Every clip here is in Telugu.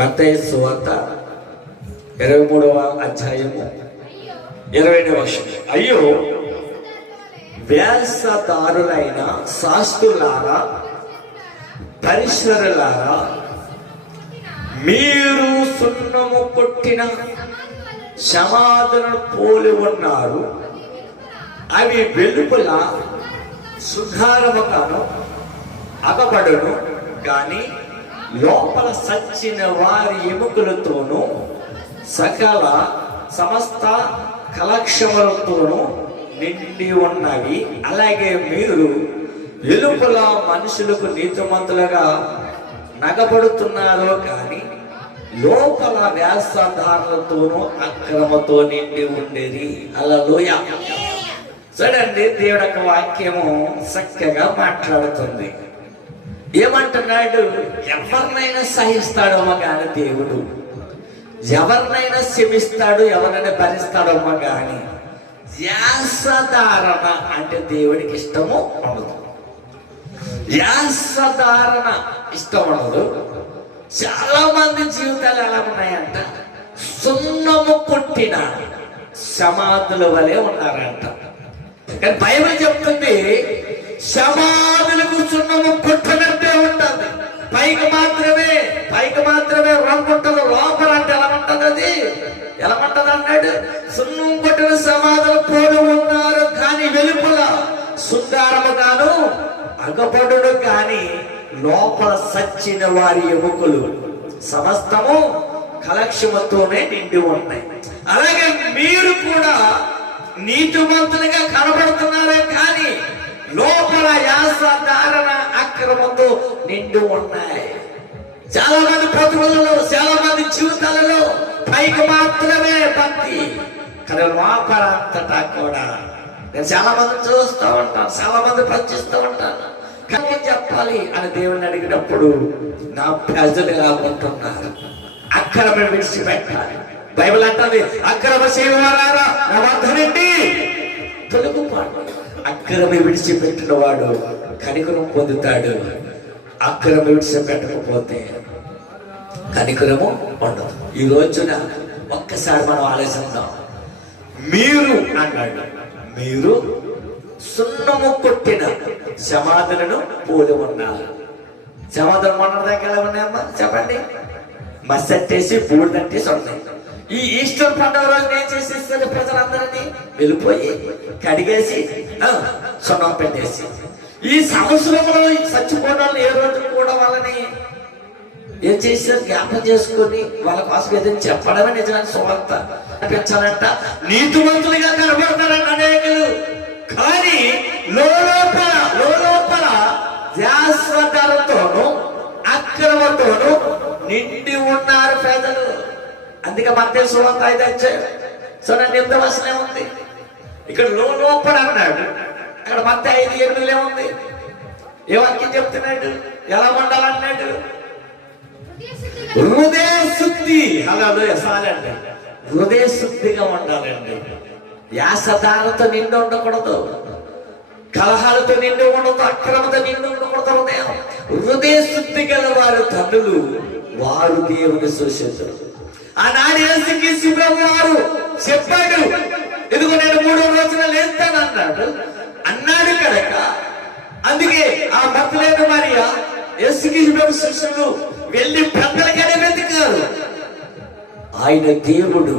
మత్తయి సువార్త 23వ అధ్యాయము 20వ వచనం. అయ్యో వేషధారులైన శాస్త్రులారా, పరిసరులారా, మీరు సున్నము కొట్టిన సమాధులను పోలి ఉన్నారు. అవి వెలుపల శుద్ధారముగాను అగబడును గాని లోపల సచ్చిన వారి ఎముకలతోనూ సకల సమస్త కలక్షములతోనూ నిండి ఉన్నవి. అలాగే మీరు వెలుపల మనుషులకు నీతిమంతులుగా నగబడుతున్నారు కానీ లోపల వేషధారణలతోనూ అక్రమతో నిండి ఉండేది. హల్లెలూయా. చూడండి, దేవుడి యొక్క వాక్యము చక్కగా మాట్లాడుతుంది. ఏమంటున్నాడు? ఎవరినైనా సహిస్తాడేమో కానీ దేవుడు ఎవరినైనా క్షమిస్తాడు, ఎవరినైనా భరిస్తాడేమో కానీ వేషధారణ అంటే దేవుడికి ఇష్టము ఉండదు. వేషధారణ ఇష్టం ఉండదు. చాలా మంది జీవితాలు ఎలా ఉన్నాయంట? సున్నము కొట్టిన సమాధుల వలె ఉన్నారంట. కానీ బైబిల్ చెప్తుంది సమాధులకు సున్నము కొట్టనట్టే ఉంటుంది. పైకి మాత్రమే రంగు ఉంటుంది, లోపల అంటే ఎలా ఉంటుంది? అది ఎలా ఉంటుంది అన్నాడు? సున్నం కొట్టిన సమాధులు పోలి ఉన్నారు కానీ వెలుపల శుద్ధారముగాను అగపడును కానీ లోపల సచ్చిన వారి ఎముకలు సమస్తము కలక్షముతోనే నిండి ఉన్నాయి. అలాగే మీరు కూడా నీతిమంతులుగా కనబడుతున్నారే కానీ లోపల వేషధారణ అక్రమంతో నిండి ఉన్నాయి. చాలా మంది బ్రతుకులలో, చాలా మంది జీవితాలలో పైకి మాత్రమే భక్తి, కానీ లోపల అంతటా కూడా నేను చాలా మంది చూస్తూ ఉంటాను, చాలా మంది భక్తిస్తూ ఉంటాను. కానీ చెప్పాలి అని దేవుని అడిగినప్పుడు నా ప్రజలు ఎలా ఉంటున్నారు? అక్రమ విడిచిపెట్టాలి. బైబిల్ అంటుంది అక్రమ సేవలారా నా వద్ద నుండి తొలగిపోండి. అక్రమ విడిచిపెట్టిన వాడు కనికరం పొందుతాడు. అక్రమ విడిచిపెట్టకపోతే కనికరము ఉండదు. ఈ రోజున ఒక్కసారి మనం ఆలోచిద్దాం. మీరు అన్నాడు, మీరు సున్నము కొట్టిన సమాధులను పోలి ఉన్నారు. సమాధులు మొన్న దాకా ఎలా ఉన్నాయమ్మా చెప్పండి? మసట్టేసి బూడిదట్టేసి ఉన్నాయి. ఈ ఈస్టర్ పండుగ రోజు ఏం చేసేస్తారు? ప్రజలందరినీ వెళ్ళిపోయి కడిగేసి సున్నం పెట్టేసి ఈ సంవత్సరంలో చచ్చిపోవడం ఏ రోజు కూడా వాళ్ళని ఏం చేశారు? జ్ఞాపకం చేసుకొని వాళ్ళ కోసం ఏదైనా చెప్పడమే నిజమైన సువార్త అనిపించాలంట. నీతిమంతులుగా కనబడతారంట అనేకులు, కానీ లోపల వేషధారణతోనూ అక్రమంతోనూ నిండి ఉన్నారు ప్రజలు. అందుకే మత్తయి సువార్త 5 అధ్యాయం చూడండి 8వ వచనం ఉంది. ఇక్కడ లోపల అన్నాడు, అక్కడ మత్తయి 5:8 ఉంది. ఏ వాక్యం చెప్తున్నాడు? ఎలా ఉండాలన్నాడు? హృదయ శుద్ధి. హల్లెలూయా. చాలండి, హృదయ శుద్ధిగా ఉండాలండి. వేషధారణతో నిండి ఉండకూడదు, కలహాలతో నిండి ఉండదు, అక్రమతో నిండి ఉండకూడదు. హృదయ శుద్ధి గల వారు ధనులు, వారు దేవుని చూసేస్తారు. ఆనాడు యేసుక్రీస్తు వారు చెప్పాడు, ఇదిగో నేను 3వ రోజున లేస్తానన్నాడు అన్నాడు కనుక అందుకే ఆ భక్తులైన మరియా యేసుక్రీస్తు శిష్యులు వెళ్ళి పెద్దలకనే వెతికారు. ఆయన దేవుడు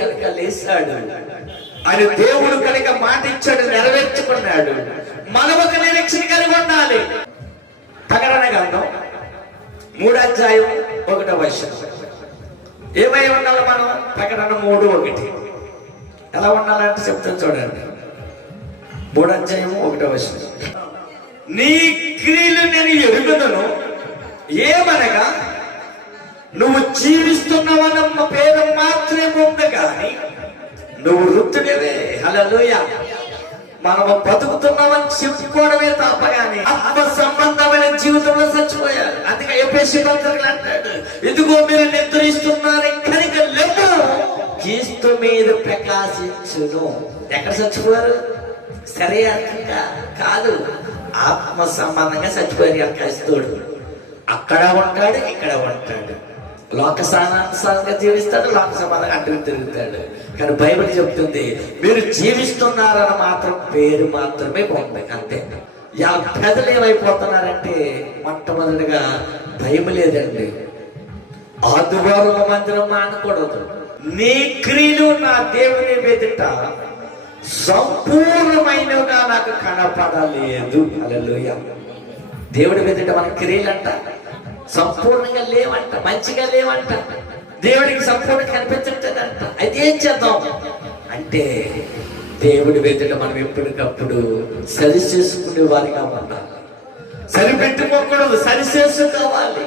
కనుక లేచాడు, ఆయన దేవుడు కనుక మాట ఇచ్చాడు, నెరవేర్చుకున్నాడు. మనం ఒక నిరీక్షణ కలిగి ఉండాలి. ప్రకటన గ్రంథం 3వ అధ్యాయం 1వ వచనం. ఏమై ఉండాలి మనం? ప్రకటన 3:1 ఎలా ఉండాలంటే చెప్తాను చూడండి. 3వ అధ్యాయం 1వ వచనం. నీ క్రియలు నేను ఎరుగుదను, ఏమనగా నువ్వు జీవిస్తున్నావన్న పేరు మాత్రమే ఉంది కానీ నువ్వు వృద్ధుడివే. హల్లెలూయా. మనము బతుకుతున్నామని చెప్పుకోవడమే తప్ప కానీ ఆత్మ సంబంధమైన జీవితంలో చచ్చిపోయారు. అందుకే ఎఫెసీ పత్రికలు అంటాడు, ఇదిగో మీరు నిద్రిస్తున్నారు, కనుక లెమ్ము, క్రీస్తు మీద ప్రకాశించును. ఎక్కడ చచ్చిపోయారు? శరీరంగా కాదు, ఆత్మ సంబంధంగా చచ్చిపోయారు క్రైస్తవుడు. అక్కడ ఉంటాడు, ఇక్కడ ఉంటాడు. లోకసానానుసారంగా జీవిస్తాడు, లోక సమానంగా అడ్డు తిరుగుతాడు. కానీ బైబిల్ చెప్తుంది, మీరు జీవిస్తున్నారని మాత్రం పేరు మాత్రమే ఉంది, అంతే. పెదలు ఏమైపోతున్నారంటే మొట్టమొదటిగా భయం లేదండి. ఆదివారం మందిరం మానకూడదు. నీ క్రియలు నా దేవుని ఎదుట సంపూర్ణమైనవిగా నాకు కనపడలేదు. హల్లెలూయా. దేవుడి ఎదుట మన క్రియలంట సంపూర్ణంగా లేవంట, మంచిగా లేవంట, దేవుడికి సంపూర్ణ కనిపించట్లేదంట. అయితే ఏం చేద్దాం అంటే దేవుడి ఎదుట మనం ఎప్పటికప్పుడు సరి చేసుకునే వారిగా ఉండాలి. సరిపెట్టుకోకూడదు, సరి చేసుకోవాలి.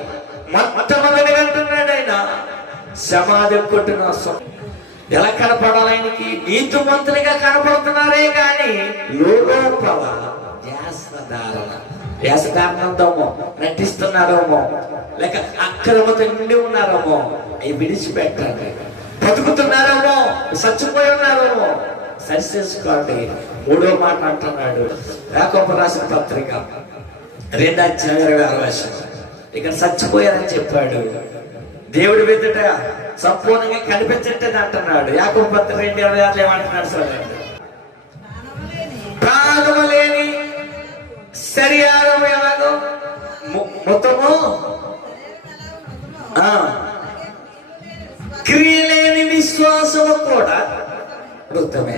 మొట్టమొదటిగా అంటున్నాడు ఆయన, సమాధి కొట్టిన ఎలా కనపడాలి? ఆయనకి నీతిమంతులుగా కనపడుతున్నారే కానీ లోపల వేసధారణంతోమో నటిస్తున్నారేమో, లేక అక్రమత నిండి ఉన్నారేమో, అవి విడిచిపెట్టాలి. బతుకుతున్నారేమో, చచ్చిపోయి ఉన్నారేమో, సరి చేసుకోండి. మూడో మాట అంటున్నాడు యాకోబు రాసిన పత్రిక 2:26 ఇక్కడ చచ్చిపోయారని చెప్పాడు. దేవుడి ఎదుట సంపూర్ణంగా కనిపించట్లేదు అంటున్నాడు. యాకోబు పత్రిక 2:26 ఏమంటున్నాడు? సార్, ప్రాణము లేని శరీరం ఎలాగో మొత్తము, క్రియ లేని విశ్వాసము కూడా మృతమే.